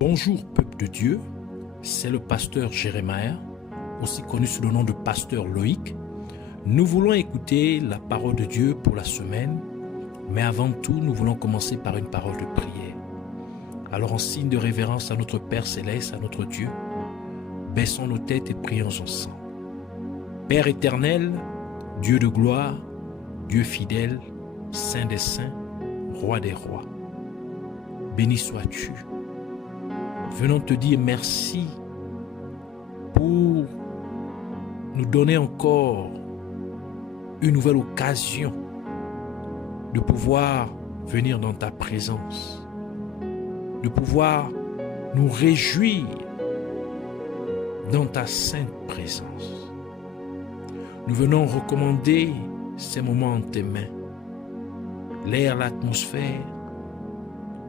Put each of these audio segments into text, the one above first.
Bonjour peuple de Dieu, c'est le pasteur Jérémie, aussi connu sous le nom de pasteur Loïc. Nous voulons écouter la parole de Dieu pour la semaine, mais avant tout, nous voulons commencer par une parole de prière. Alors en signe de révérence à notre Père Céleste, à notre Dieu, baissons nos têtes et prions ensemble. Père éternel, Dieu de gloire, Dieu fidèle, Saint des saints, Roi des rois, béni sois-tu. Venons te dire merci pour nous donner encore une nouvelle occasion de pouvoir venir dans ta présence, de pouvoir nous réjouir dans ta sainte présence. Nous venons recommander ces moments en tes mains, l'air, l'atmosphère,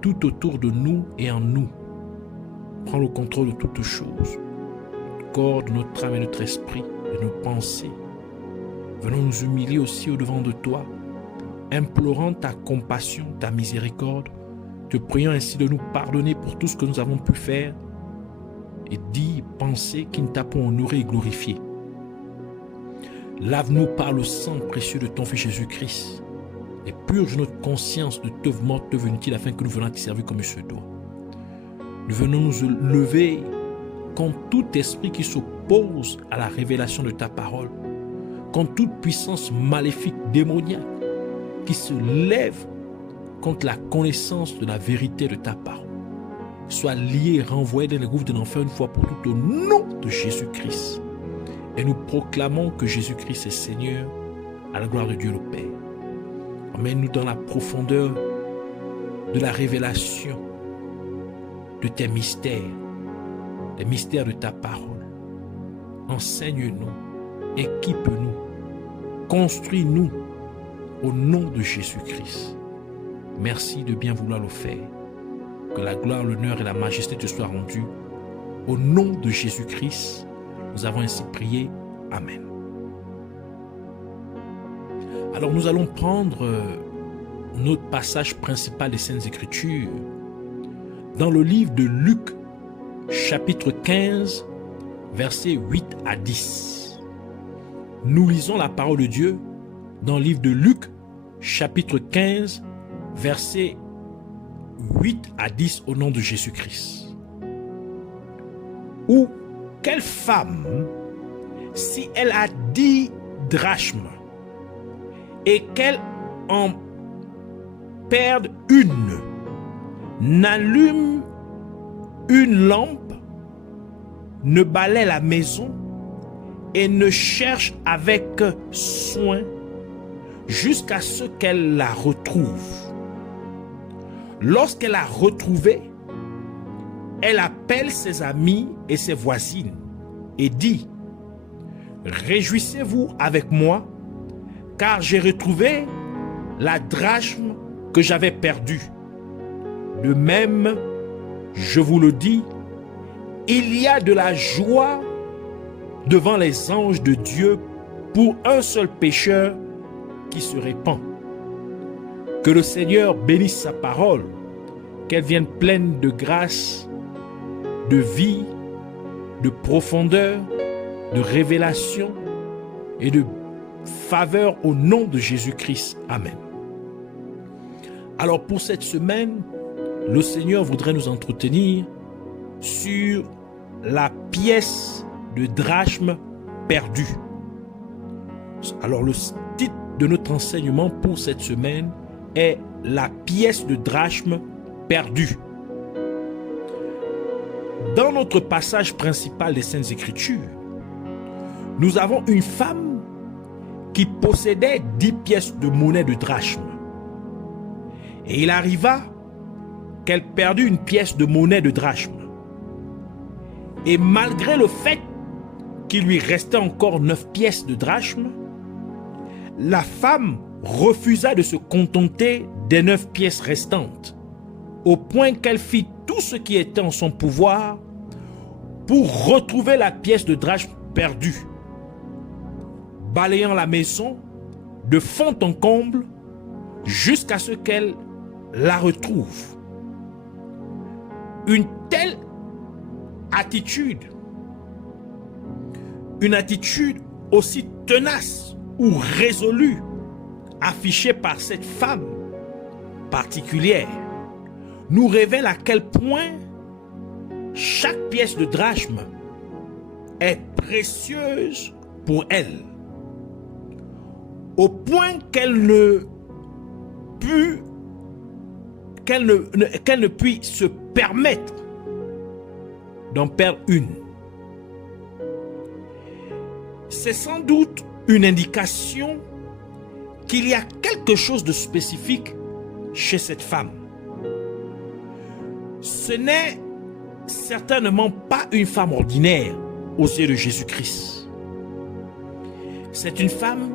tout autour de nous et en nous. Prends le contrôle de toutes choses, corps de notre âme et de notre esprit, de nos pensées. Venons nous humilier aussi au-devant de toi, implorant ta compassion, ta miséricorde, te priant ainsi de nous pardonner pour tout ce que nous avons pu faire et dire, penser qui ne t'a pas honoré et glorifié. Lave-nous par le sang précieux de ton Fils Jésus-Christ et purge notre conscience de teuve morte, teuve inutile, afin que nous venions te servir comme il se doit. Nous venons nous lever contre tout esprit qui s'oppose à la révélation de ta parole, contre toute puissance maléfique, démoniaque, qui se lève contre la connaissance de la vérité de ta parole. Sois lié et renvoyé dans les gouffres de l'enfer une fois pour toutes au nom de Jésus-Christ. Et nous proclamons que Jésus-Christ est Seigneur à la gloire de Dieu le Père. Emmène-nous dans la profondeur de la révélation de tes mystères, les mystères de ta parole. Enseigne-nous, équipe-nous, construis-nous au nom de Jésus-Christ. Merci de bien vouloir le faire. Que la gloire, l'honneur et la majesté te soient rendus. Au nom de Jésus-Christ, nous avons ainsi prié. Amen. Alors nous allons prendre notre passage principal des Saintes Écritures dans le livre de Luc, chapitre 15, versets 8 à 10. Nous lisons la parole de Dieu dans le livre de Luc, chapitre 15, versets 8 à 10 au nom de Jésus-Christ. Ou quelle femme, si elle a 10 drachmes et qu'elle en perde une, n'allume une lampe, ne balaie la maison et ne cherche avec soin jusqu'à ce qu'elle la retrouve. Lorsqu'elle l'a retrouvée, elle appelle ses amis et ses voisines et dit: réjouissez-vous avec moi, car j'ai retrouvé la drachme que j'avais perdue. De même, je vous le dis, il y a de la joie devant les anges de Dieu pour un seul pécheur qui se répand. Que le Seigneur bénisse sa parole, qu'elle vienne pleine de grâce, de vie, de profondeur, de révélation et de faveur au nom de Jésus-Christ. Amen. Alors pour cette semaine, le Seigneur voudrait nous entretenir sur la pièce de drachme perdue. Alors le titre de notre enseignement pour cette semaine est la pièce de drachme perdue. Dans notre passage principal des Saintes Écritures, nous avons une femme qui possédait 10 pièces de monnaie de drachme. Et il arriva qu'elle perdit une pièce de monnaie de drachme. Et malgré le fait qu'il lui restait encore 9 pièces de drachme, la femme refusa de se contenter des 9 pièces restantes, au point qu'elle fit tout ce qui était en son pouvoir pour retrouver la pièce de drachme perdue. Balayant la maison de fond en comble jusqu'à ce qu'elle la retrouve. Une telle attitude, une attitude aussi tenace ou résolue affichée par cette femme particulière, nous révèle à quel point chaque pièce de drachme est précieuse pour elle, au point qu'elle ne puisse se permettre d'en perdre une. C'est sans doute une indication qu'il y a quelque chose de spécifique chez cette femme. Ce n'est certainement pas une femme ordinaire aux yeux de Jésus-Christ. C'est une femme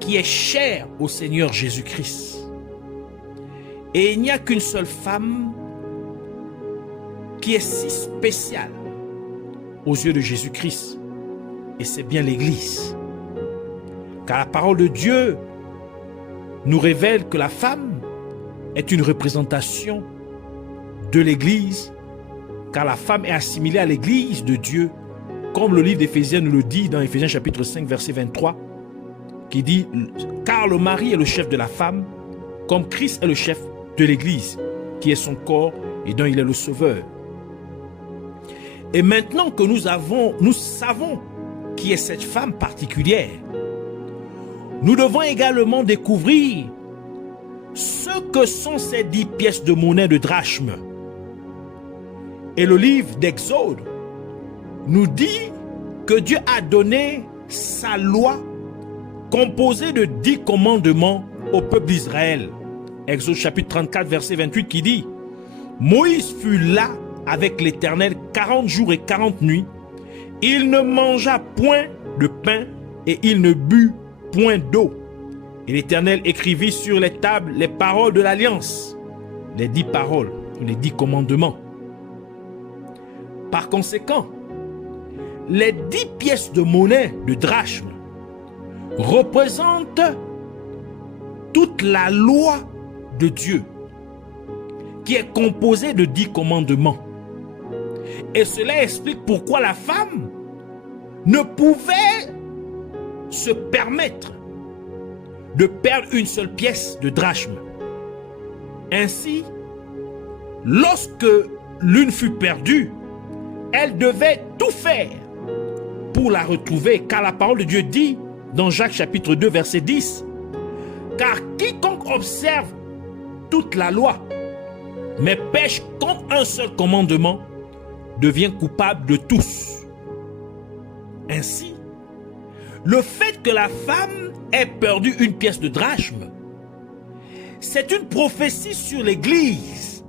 qui est chère au Seigneur Jésus-Christ. Et il n'y a qu'une seule femme qui est si spéciale aux yeux de Jésus-Christ. Et c'est bien l'Église. Car la parole de Dieu nous révèle que la femme est une représentation de l'Église, car la femme est assimilée à l'Église de Dieu, comme le livre d'Éphésiens nous le dit dans Éphésiens chapitre 5 verset 23, qui dit « Car le mari est le chef de la femme, comme Christ est le chef de l'Église, qui est son corps et dont il est le sauveur. » Et maintenant que nous savons qui est cette femme particulière, nous devons également découvrir ce que sont ces 10 pièces de monnaie de drachme. Et le livre d'Exode nous dit que Dieu a donné sa loi composée de 10 commandements au peuple d'Israël. Exode chapitre 34 verset 28 qui dit « Moïse fut là avec l'Éternel 40 jours et 40 nuits. Il ne mangea point de pain et il ne but point d'eau. Et l'Éternel écrivit sur les tables les paroles de l'Alliance, les 10 paroles, les 10 commandements. » Par conséquent, les 10 pièces de monnaie de drachme représentent toute la loi de Dieu, qui est composée de 10 commandements. Et cela explique pourquoi la femme ne pouvait se permettre de perdre une seule pièce de drachme. Ainsi, lorsque l'une fut perdue, elle devait tout faire pour la retrouver, car la parole de Dieu dit dans Jacques chapitre 2 verset 10, « Car quiconque observe toute la loi, mais pêche contre un seul commandement, devient coupable de tous. » Ainsi, le fait que la femme ait perdu une pièce de drachme, c'est une prophétie sur l'Église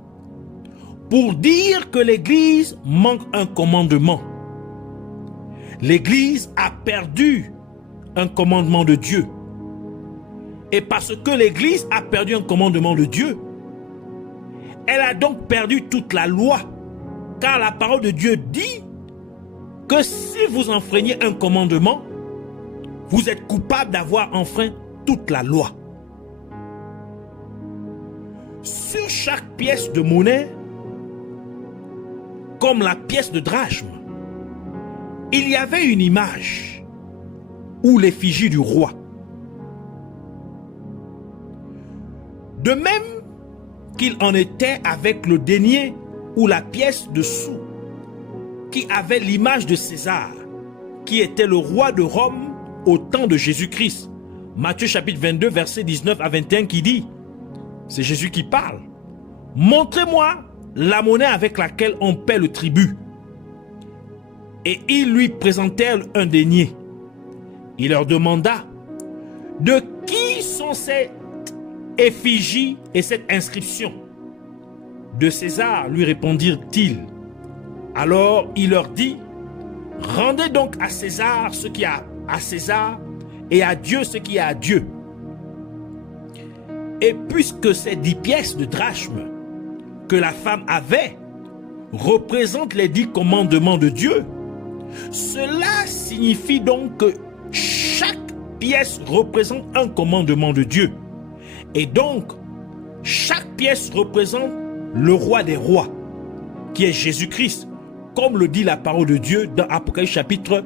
pour dire que l'Église manque un commandement. L'Église a perdu un commandement de Dieu. Et parce que l'Église a perdu un commandement de Dieu, elle a donc perdu toute la loi. Car la parole de Dieu dit que si vous enfreignez un commandement, vous êtes coupable d'avoir enfreint toute la loi. Sur chaque pièce de monnaie, comme la pièce de drachme, il y avait une image ou l'effigie du roi. De même qu'il en était avec le denier ou la pièce de sou, qui avait l'image de César, qui était le roi de Rome au temps de Jésus-Christ. Matthieu chapitre 22, verset 19 à 21 qui dit, c'est Jésus qui parle, « Montrez-moi la monnaie avec laquelle on paie le tribut. » Et ils lui présentèrent un denier. Il leur demanda, « De qui sont ces effigies et cette inscription? » De César, lui répondirent-ils. Alors il leur dit, « Rendez donc à César ce qui est à César et à Dieu ce qui est à Dieu. » Et puisque ces 10 pièces de drachme que la femme avait représentent les 10 commandements de Dieu, cela signifie donc que chaque pièce représente un commandement de Dieu. Et donc, chaque pièce représente le roi des rois, qui est Jésus-Christ, comme le dit la parole de Dieu dans Apocalypse chapitre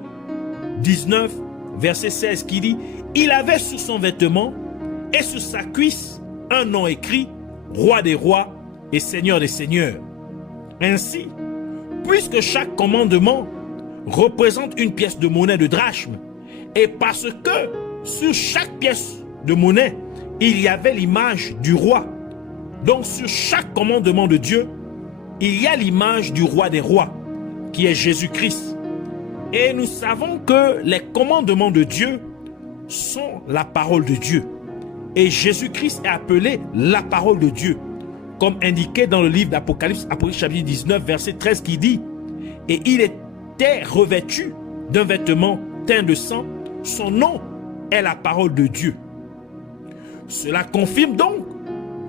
19, verset 16, qui dit « Il avait sur son vêtement et sur sa cuisse un nom écrit, Roi des rois et Seigneur des seigneurs. » Ainsi, puisque chaque commandement représente une pièce de monnaie de drachme, et parce que sur chaque pièce de monnaie, il y avait l'image du roi, donc sur chaque commandement de Dieu, il y a l'image du roi des rois, qui est Jésus-Christ. Et nous savons que les commandements de Dieu sont la parole de Dieu. Et Jésus-Christ est appelé la parole de Dieu, comme indiqué dans le livre d'Apocalypse, Apocalypse chapitre 19, verset 13, qui dit « Et il était revêtu d'un vêtement teint de sang, son nom est la parole de Dieu. » Cela confirme donc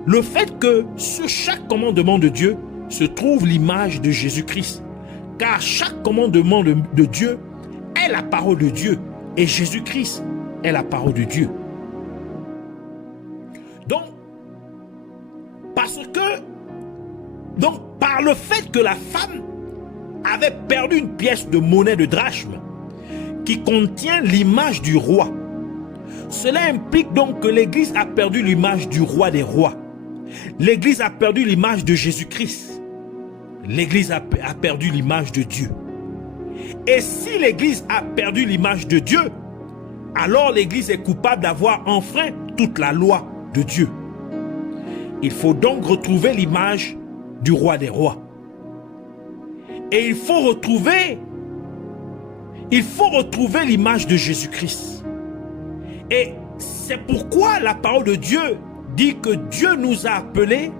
le fait que sur chaque commandement de Dieu se trouve l'image de Jésus-Christ. Car chaque commandement de Dieu est la parole de Dieu et Jésus-Christ est la parole de Dieu. Donc, par le fait que la femme avait perdu une pièce de monnaie de drachme qui contient l'image du roi, cela implique donc que l'Église a perdu l'image du roi des rois. L'Église a perdu l'image de Jésus-Christ. L'Église a perdu l'image de Dieu. Et si l'Église a perdu l'image de Dieu, alors l'Église est coupable d'avoir enfreint toute la loi de Dieu. Il faut donc retrouver l'image du roi des rois. Et il faut retrouver l'image de Jésus-Christ. Et c'est pourquoi la parole de Dieu dit que Dieu nous a appelés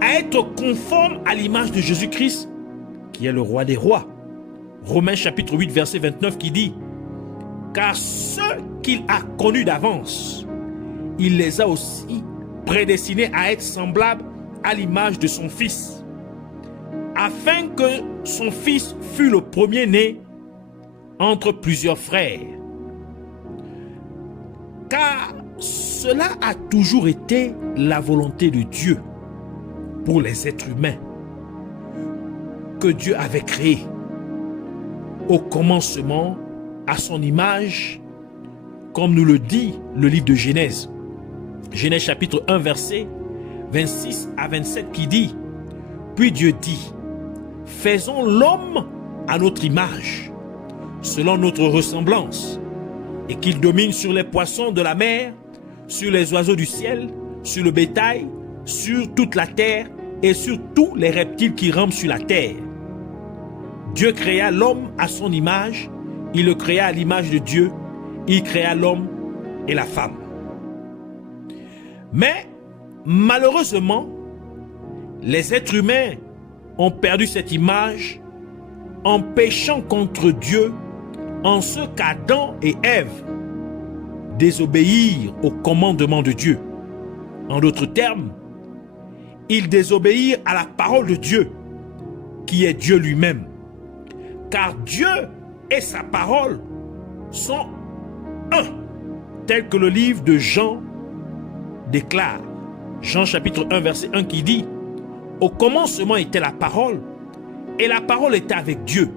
à être conformes à l'image de Jésus-Christ, qui est le roi des rois. Romains chapitre 8, verset 29 qui dit « Car ceux qu'il a connus d'avance, il les a aussi prédestinés à être semblables à l'image de son Fils, afin que son Fils fût le premier-né entre plusieurs frères. Car cela a toujours été la volonté de Dieu pour les êtres humains que Dieu avait créés au commencement à son image, comme nous le dit le livre de Genèse. Genèse chapitre 1 verset 26 à 27 qui dit « Puis Dieu dit, faisons l'homme à notre image, selon notre ressemblance, et qu'il domine sur les poissons de la mer, sur les oiseaux du ciel, sur le bétail, sur toute la terre et sur tous les reptiles qui rampent sur la terre. Dieu créa l'homme à son image, il le créa à l'image de Dieu, il créa l'homme et la femme. » Mais malheureusement, les êtres humains ont perdu cette image en péchant contre Dieu, en ce qu'Adam et Ève désobéirent au commandement de Dieu. En d'autres termes, ils désobéirent à la parole de Dieu, qui est Dieu lui-même. Car Dieu et sa parole sont un, tel que le livre de Jean déclare. Jean chapitre 1 verset 1 qui dit « Au commencement était la parole, et la parole était avec Dieu,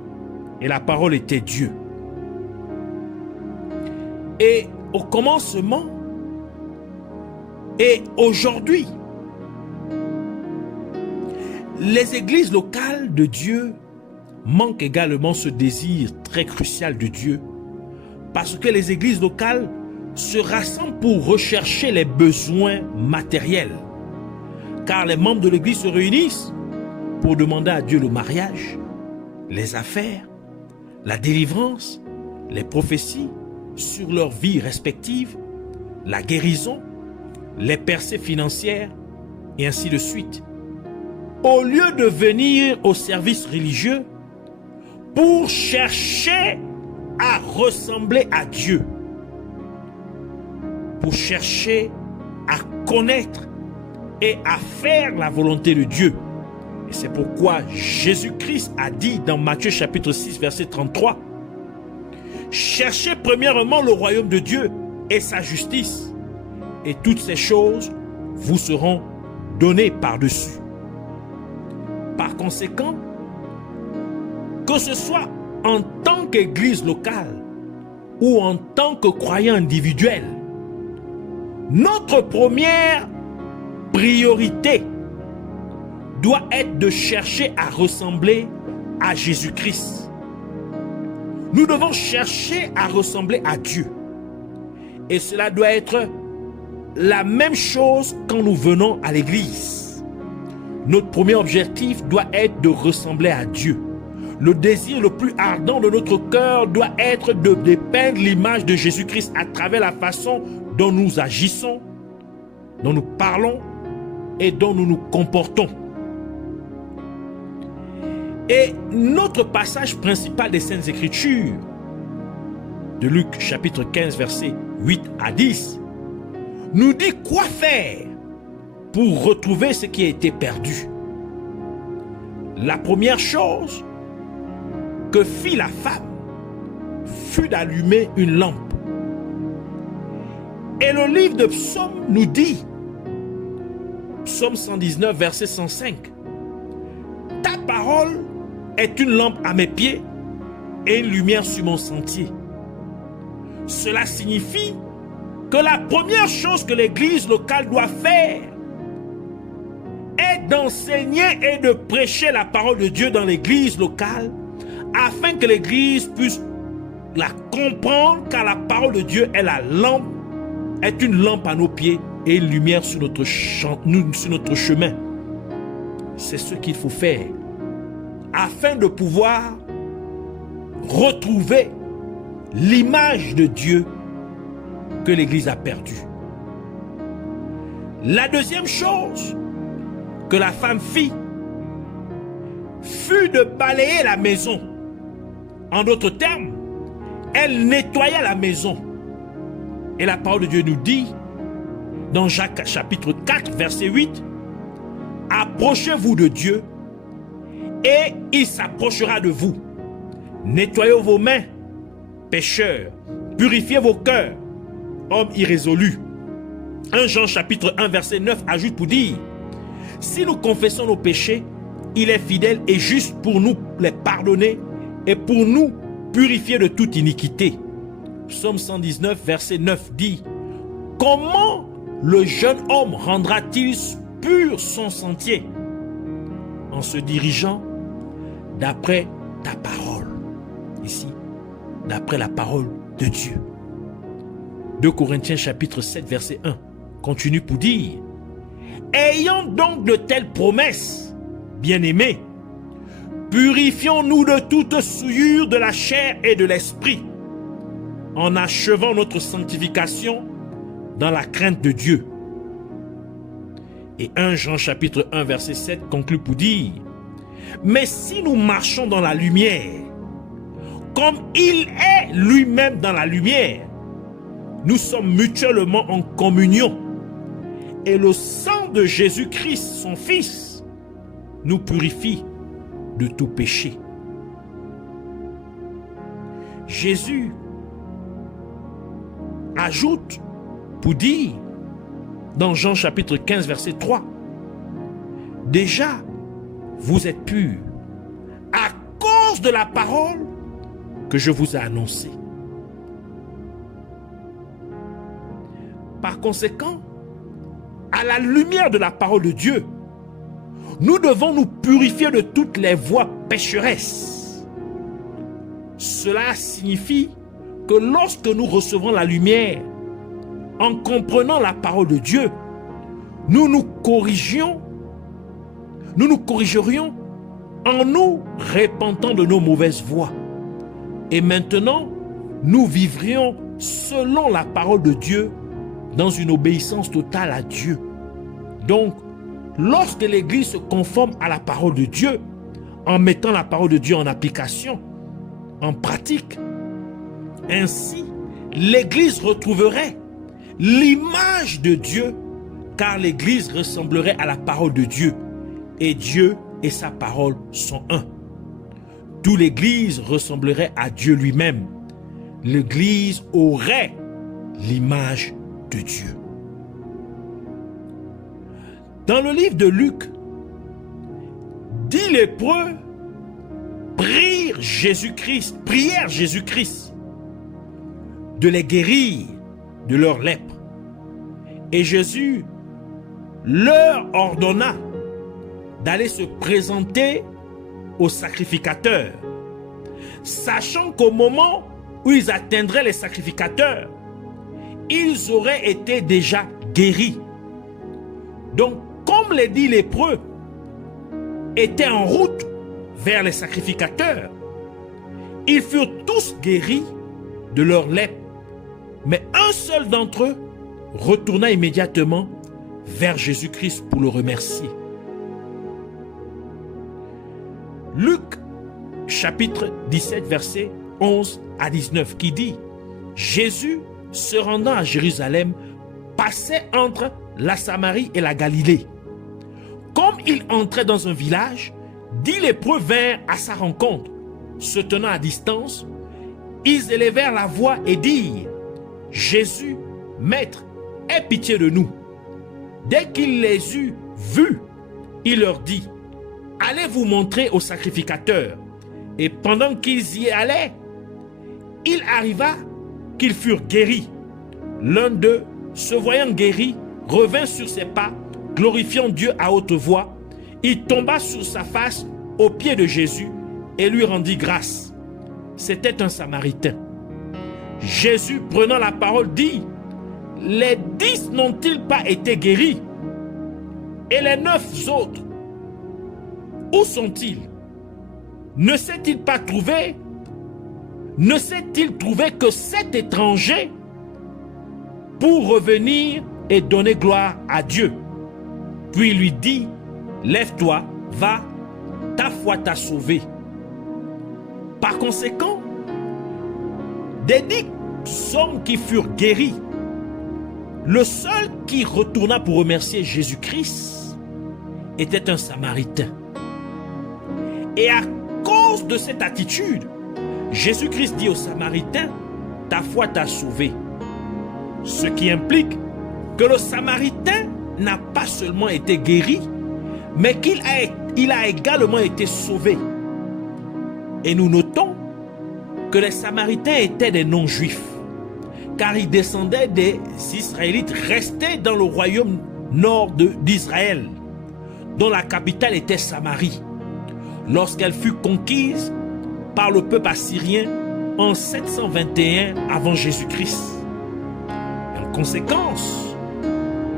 et la parole était Dieu. » Et au commencement et aujourd'hui, les églises locales de Dieu manquent également ce désir très crucial de Dieu, parce que les églises locales se rassemblent pour rechercher les besoins matériels, car les membres de l'église se réunissent pour demander à Dieu le mariage, les affaires, la délivrance, les prophéties sur leur vie respective, la guérison, les percées financières et ainsi de suite. Au lieu de venir au service religieux pour chercher à ressembler à Dieu, pour chercher à connaître et à faire la volonté de Dieu. Et c'est pourquoi Jésus-Christ a dit dans Matthieu chapitre 6 verset 33, « Cherchez premièrement le royaume de Dieu et sa justice, et toutes ces choses vous seront données par-dessus. » Par conséquent, que ce soit en tant qu'église locale ou en tant que croyant individuel, notre première priorité doit être de chercher à ressembler à Jésus-Christ. Nous devons chercher à ressembler à Dieu. Et cela doit être la même chose quand nous venons à l'église. Notre premier objectif doit être de ressembler à Dieu. Le désir le plus ardent de notre cœur doit être de dépeindre l'image de Jésus-Christ à travers la façon dont nous agissons, dont nous parlons et dont nous nous comportons. Et notre passage principal des Saintes Écritures, de Luc chapitre 15, versets 8 à 10, nous dit quoi faire pour retrouver ce qui a été perdu. La première chose que fit la femme fut d'allumer une lampe. Et le livre de Psaume nous dit, Psaume 119, verset 105, « Ta parole est une lampe à mes pieds et une lumière sur mon sentier. » Cela signifie que la première chose que l'église locale doit faire est d'enseigner et de prêcher la parole de Dieu dans l'église locale afin que l'église puisse la comprendre, car la parole de Dieu est la lampe, est une lampe à nos pieds et une lumière sur notre chemin. C'est ce qu'il faut faire afin de pouvoir retrouver l'image de Dieu que l'Église a perdue. La deuxième chose que la femme fit fut de balayer la maison. En d'autres termes, elle nettoya la maison. Et la parole de Dieu nous dit, dans Jacques chapitre 4, verset 8, « Approchez-vous de Dieu, et il s'approchera de vous. Nettoyez vos mains, pécheurs, purifiez vos cœurs, hommes irrésolus. » 1 Jean chapitre 1, verset 9 ajoute pour dire, « Si nous confessons nos péchés, il est fidèle et juste pour nous les pardonner et pour nous purifier de toute iniquité. » Psaume 119, verset 9 dit, « Comment le jeune homme rendra-t-il pur son sentier? En se dirigeant d'après ta parole. » Ici, d'après la parole de Dieu. 2 Corinthiens chapitre 7, verset 1 continue pour dire, « Ayant donc de telles promesses, bien-aimés, purifions-nous de toute souillure de la chair et de l'esprit, en achevant notre sanctification dans la crainte de Dieu. » Et 1 Jean chapitre 1 verset 7 conclut pour dire, « Mais si nous marchons dans la lumière, comme il est lui-même dans la lumière, nous sommes mutuellement en communion, et le sang de Jésus-Christ, son Fils, nous purifie de tout péché. » Jésus ajoute pour dire dans Jean chapitre 15 verset 3, « Déjà, vous êtes purs à cause de la parole que je vous ai annoncée. » Par conséquent, à la lumière de la parole de Dieu, nous devons nous purifier de toutes les voies pécheresses. Cela signifie que lorsque nous recevons la lumière, en comprenant la parole de Dieu, nous nous corrigerions en nous repentant de nos mauvaises voies. Et maintenant, nous vivrions selon la parole de Dieu dans une obéissance totale à Dieu. Donc, lorsque l'Église se conforme à la parole de Dieu, en mettant la parole de Dieu en application, en pratique, ainsi, l'Église retrouverait l'image de Dieu, car l'Église ressemblerait à la parole de Dieu, et Dieu et sa parole sont un. D'où l'Église ressemblerait à Dieu lui-même. L'Église aurait l'image de Dieu. Dans le livre de Luc, 10 lépreux prirent prièrent Jésus-Christ de les guérir de leur lèpre. Et Jésus leur ordonna d'aller se présenter au sacrificateur, sachant qu'au moment où ils atteindraient les sacrificateurs, ils auraient été déjà guéris. Donc, comme les 10 lépreux étaient en route vers les sacrificateurs, ils furent tous guéris de leur lèpre, mais un seul d'entre eux retourna immédiatement vers Jésus-Christ pour le remercier. Luc chapitre 17 versets 11 à 19 qui dit: Jésus, se rendant à Jérusalem, passait entre la Samarie et la Galilée. Comme il entrait dans un village, 10 lépreux vinrent à sa rencontre. Se tenant à distance, ils élevèrent la voix et dirent: Jésus, Maître, aie pitié de nous. Dès qu'il les eut vus, il leur dit: Allez vous montrer au sacrificateur. Et pendant qu'ils y allaient, il arriva qu'ils furent guéris. L'un d'eux, se voyant guéri, revint sur ses pas, glorifiant Dieu à haute voix. Il tomba sur sa face aux pieds de Jésus et lui rendit grâce. C'était un Samaritain. Jésus, prenant la parole, dit: Les 10 n'ont-ils pas été guéris? Et les 9 autres, où sont-ils? Ne s'est-il trouvé que 7 étrangers pour revenir et donner gloire à Dieu? Puis il lui dit: Lève-toi, va, ta foi t'a sauvé. Par conséquent, des 10 hommes qui furent guéris, le seul qui retourna pour remercier Jésus-Christ était un Samaritain. Et à cause de cette attitude, Jésus-Christ dit au Samaritain: Ta foi t'a sauvé. Ce qui implique que le Samaritain n'a pas seulement été guéri, mais qu'il a également été sauvé. Et nous notons que les Samaritains étaient des non-juifs, car ils descendaient des Israélites restés dans le royaume nord d'Israël, dont la capitale était Samarie, lorsqu'elle fut conquise par le peuple assyrien en 721 avant Jésus-Christ. En conséquence,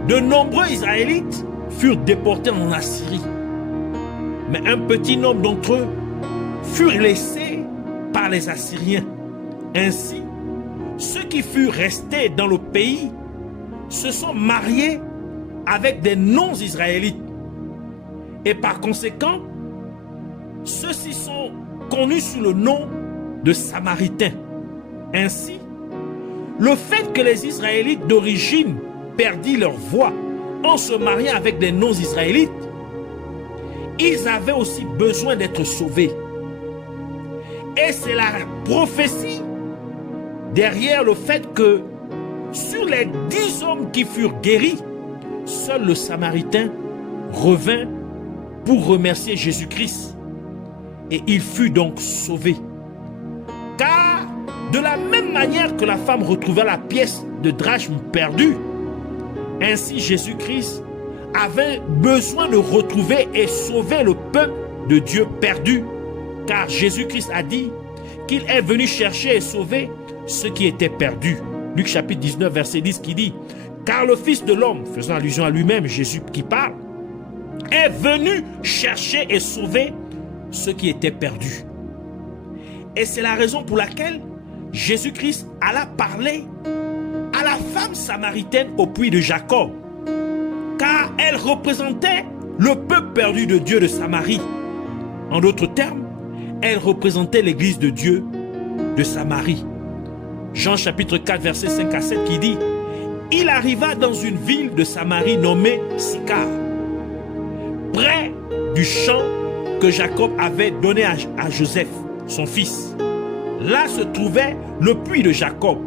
de nombreux Israélites furent déportés en Assyrie, mais un petit nombre d'entre eux furent laissés par les Assyriens. Ainsi, ceux qui furent restés dans le pays se sont mariés avec des non-israélites. Et par conséquent, ceux-ci sont connus sous le nom de Samaritains. Ainsi, le fait que les Israélites d'origine perdit leur voix en se mariant avec des non-israélites, ils avaient aussi besoin d'être sauvés. Et c'est la prophétie derrière le fait que sur les 10 hommes qui furent guéris, seul le Samaritain revint pour remercier Jésus-Christ. Et il fut donc sauvé. Car de la même manière que la femme retrouva la pièce de drachme perdue, ainsi Jésus-Christ avait besoin de retrouver et sauver le peuple de Dieu perdu. Car Jésus-Christ a dit qu'il est venu chercher et sauver ceux qui étaient perdus. Luc chapitre 19 verset 10 qui dit: Car le Fils de l'homme, faisant allusion à lui-même, Jésus qui parle, est venu chercher et sauver ceux qui étaient perdus. Et c'est la raison pour laquelle Jésus-Christ alla parler à la femme samaritaine au puits de Jacob, car elle représentait le peuple perdu de Dieu de Samarie. En d'autres termes, elle représentait l'église de Dieu de Samarie. Jean chapitre 4 verset 5 à 7 qui dit: Il arriva dans une ville de Samarie nommée Sychar, près du champ que Jacob avait donné à Joseph, son fils. Là se trouvait le puits de Jacob.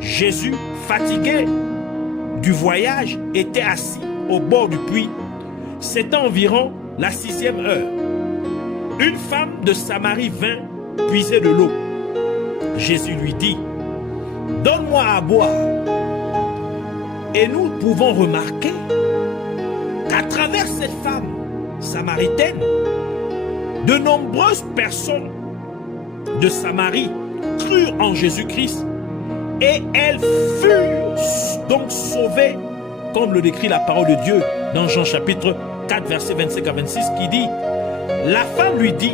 Jésus, fatigué du voyage, était assis au bord du puits. C'était environ la 6e heure. Une femme de Samarie vint puiser de l'eau. Jésus lui dit, donne-moi à boire. Et nous pouvons remarquer qu'à travers cette femme samaritaine, de nombreuses personnes de Samarie crurent en Jésus-Christ et elles furent donc sauvées, comme le décrit la parole de Dieu dans Jean chapitre 4, verset 25 à 26, qui dit, la femme lui dit,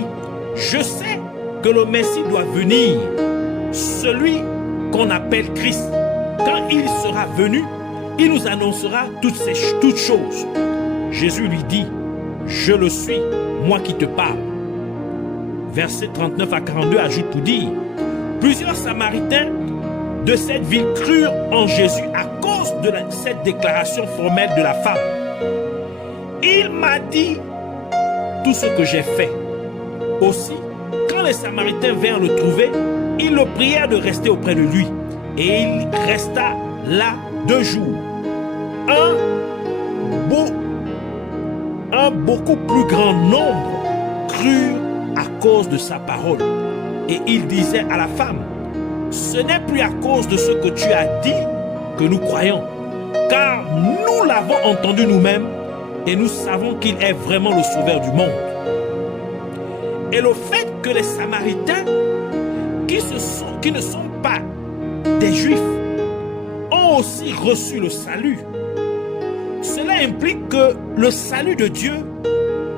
je sais que le Messie doit venir, celui qu'on appelle Christ. Quand il sera venu, il nous annoncera toutes choses. Jésus lui dit, je le suis, moi qui te parle. Versets 39 à 42 ajoute pour dire, plusieurs Samaritains de cette ville crurent en Jésus à cause de cette déclaration formelle de la femme. Il m'a dit tout ce que j'ai fait. Aussi, quand les Samaritains vinrent le trouver, ils le prièrent de rester auprès de lui. Et il resta là 2 jours. Un beaucoup plus grand nombre crurent à cause de sa parole. Et il disait à la femme, ce n'est plus à cause de ce que tu as dit que nous croyons, car nous l'avons entendu nous-mêmes et nous savons qu'il est vraiment le sauveur du monde. Et le fait que les Samaritains, qui ne sont pas des Juifs, ont aussi reçu le salut, cela implique que le salut de Dieu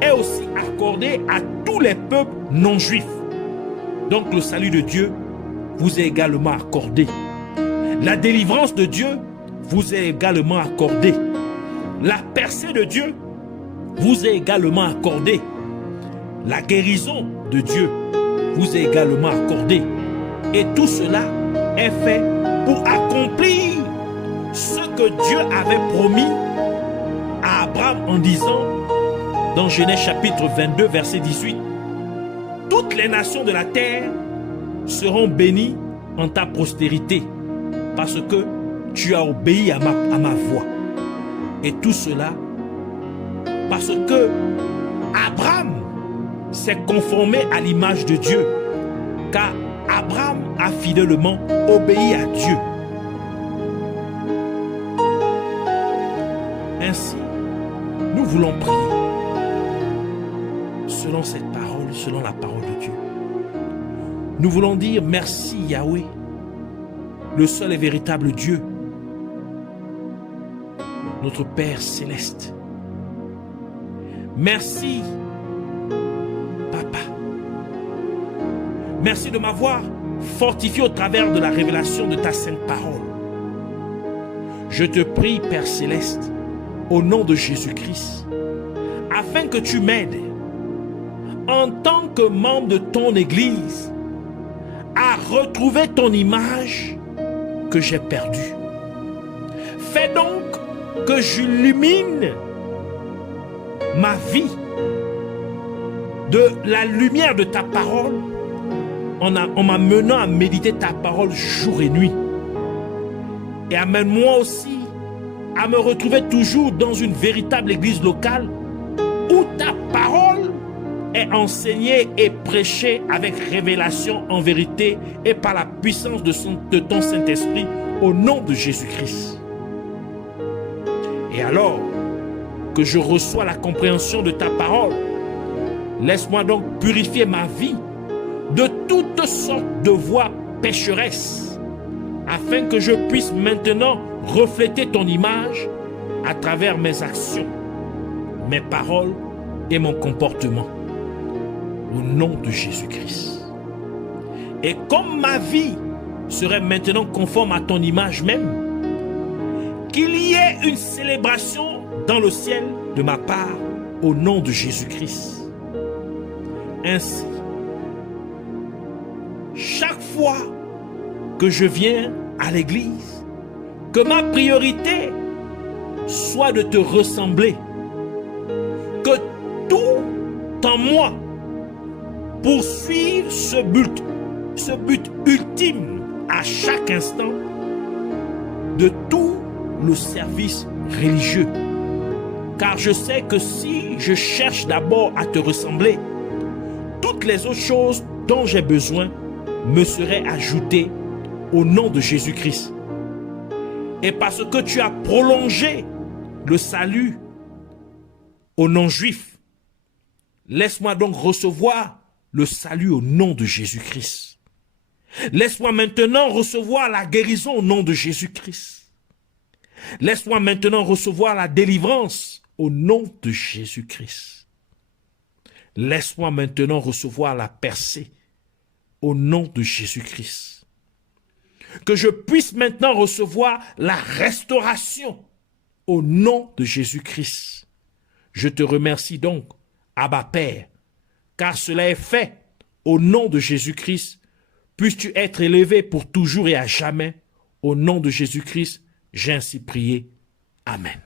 est aussi accordé à tous les peuples non juifs. Donc le salut de Dieu vous est également accordé. La délivrance de Dieu vous est également accordée. La percée de Dieu vous est également accordée. La guérison de Dieu vous est également accordée. Et tout cela est fait pour accomplir ce que Dieu avait promis à Abraham en disant dans Genèse chapitre 22 verset 18, toutes les nations de la terre seront bénies en ta postérité parce que tu as obéi à ma voix. Et tout cela parce que Abraham s'est conformé à l'image de Dieu, car Abraham a fidèlement obéi à Dieu. Ainsi, nous voulons prier selon cette parole, selon la parole de Dieu. Nous voulons dire merci Yahweh, le seul et véritable Dieu, notre Père céleste. Merci Papa. Merci de m'avoir fortifié au travers de la révélation de ta sainte parole. Je te prie, Père céleste, au nom de Jésus-Christ, afin que tu m'aides en tant que membre de ton Église à retrouver ton image que j'ai perdue. Fais donc que j'illumine ma vie de la lumière de ta parole en m'amenant à méditer ta parole jour et nuit. Et amène-moi aussi à me retrouver toujours dans une véritable église locale où ta parole est enseignée et prêchée avec révélation en vérité et par la puissance de ton Saint-Esprit au nom de Jésus-Christ. Et alors que je reçois la compréhension de ta parole, laisse-moi donc purifier ma vie de toutes sortes de voies pécheresses, afin que je puisse maintenant refléter ton image à travers mes actions, mes paroles et mon comportement. Au nom de Jésus-Christ. Et comme ma vie serait maintenant conforme à ton image même, qu'il y ait une célébration dans le ciel de ma part au nom de Jésus-Christ. Ainsi, chaque fois que je viens à l'église, que ma priorité soit de te ressembler, que tout en moi poursuive ce but ultime à chaque instant de tout le service religieux. Car je sais que si je cherche d'abord à te ressembler, toutes les autres choses dont j'ai besoin me serait ajouté au nom de Jésus-Christ. Et parce que tu as prolongé le salut aux non-juifs, laisse-moi donc recevoir le salut au nom de Jésus-Christ. Laisse-moi maintenant recevoir la guérison au nom de Jésus-Christ. Laisse-moi maintenant recevoir la délivrance au nom de Jésus-Christ. Laisse-moi maintenant recevoir la percée au nom de Jésus-Christ. Que je puisse maintenant recevoir la restauration au nom de Jésus-Christ. Je te remercie donc, Abba Père, car cela est fait au nom de Jésus-Christ. Puisses-tu être élevé pour toujours et à jamais. Au nom de Jésus-Christ, j'ai ainsi prié. Amen.